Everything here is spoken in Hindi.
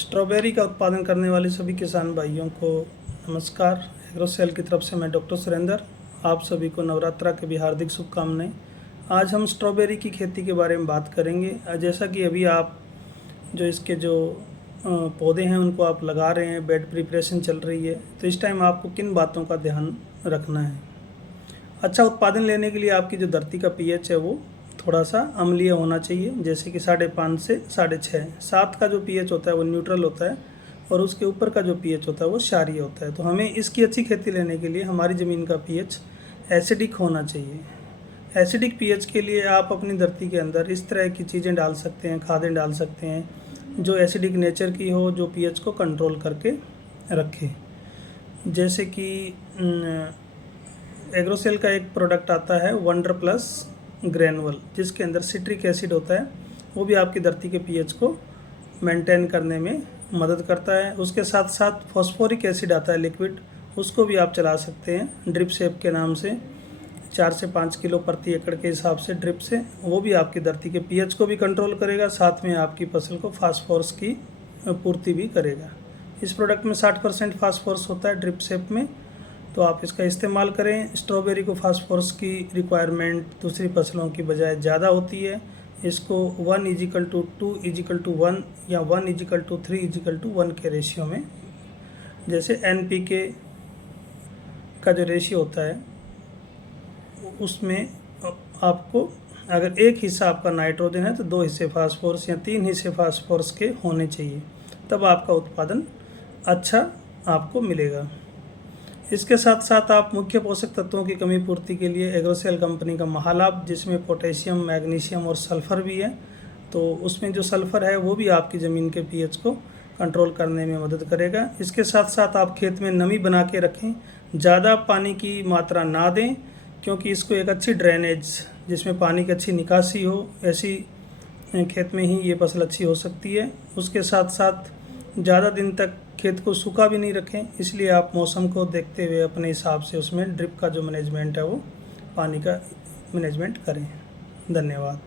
स्ट्रॉबेरी का उत्पादन करने वाले सभी किसान भाइयों को नमस्कार। एग्रोसेल की तरफ से मैं डॉक्टर सुरेंद्र आप सभी को नवरात्रा के भी हार्दिक शुभकामनाएं। आज हम स्ट्रॉबेरी की खेती के बारे में बात करेंगे। जैसा कि अभी आप जो इसके जो पौधे हैं उनको आप लगा रहे हैं, बेड प्रिपरेशन चल रही है, तो इस टाइम आपको किन बातों का ध्यान रखना है। अच्छा उत्पादन लेने के लिए आपकी जो धरती का पीएच है वो थोड़ा सा अम्लीय होना चाहिए, जैसे कि 5.5 से 6.5। 7 का जो पीएच होता है वो न्यूट्रल होता है और उसके ऊपर का जो पीएच होता है वो क्षारीय होता है। तो हमें इसकी अच्छी खेती लेने के लिए हमारी ज़मीन का पीएच एसिडिक होना चाहिए। एसिडिक पीएच के लिए आप अपनी धरती के अंदर इस तरह की चीज़ें डाल सकते हैं, खादें डाल सकते हैं जो एसिडिक नेचर की हो, जो पीएच को कंट्रोल करके रखे। जैसे कि एग्रोसेल का एक प्रोडक्ट आता है वंडर प्लस ग्रेनुअल, जिसके अंदर सिट्रिक एसिड होता है, वो भी आपकी धरती के पीएच को मेंटेन करने में मदद करता है। उसके साथ साथ फॉस्फोरिक एसिड आता है लिक्विड, उसको भी आप चला सकते हैं ड्रिप सेप के नाम से, 4 से 5 किलो प्रति एकड़ के हिसाब से ड्रिप से। वो भी आपकी धरती के पीएच को भी कंट्रोल करेगा, साथ में आपकी फसल को फास्फोरस की पूर्ति भी करेगा। इस प्रोडक्ट में 60% फास्फोरस होता है ड्रिप सेप में, तो आप इसका इस्तेमाल करें। स्ट्रॉबेरी को फास्फोरस की रिक्वायरमेंट दूसरी फसलों की बजाय ज़्यादा होती है। इसको 1:2:1 या 1:3:1 के रेशियो में, जैसे NPK का जो रेशियो होता है उसमें आपको अगर एक हिस्सा आपका नाइट्रोजन है तो 2 हिस्से फास्फोरस या 3 हिस्से फास्फोरस के होने चाहिए, तब आपका उत्पादन अच्छा आपको मिलेगा। इसके साथ साथ आप मुख्य पोषक तत्वों की कमी पूर्ति के लिए एग्रोसेल कंपनी का महालाभ, जिसमें पोटेशियम, मैग्नीशियम और सल्फ़र भी है, तो उसमें जो सल्फ़र है वो भी आपकी ज़मीन के पीएच को कंट्रोल करने में मदद करेगा। इसके साथ साथ आप खेत में नमी बना के रखें, ज़्यादा पानी की मात्रा ना दें, क्योंकि इसको एक अच्छी ड्रेनेज जिसमें पानी की अच्छी निकासी हो, ऐसी खेत में ही ये फसल अच्छी हो सकती है। उसके साथ साथ ज़्यादा दिन तक खेत को सूखा भी नहीं रखें, इसलिए आप मौसम को देखते हुए अपने हिसाब से उसमें ड्रिप का जो मैनेजमेंट है वो पानी का मैनेजमेंट करें। धन्यवाद।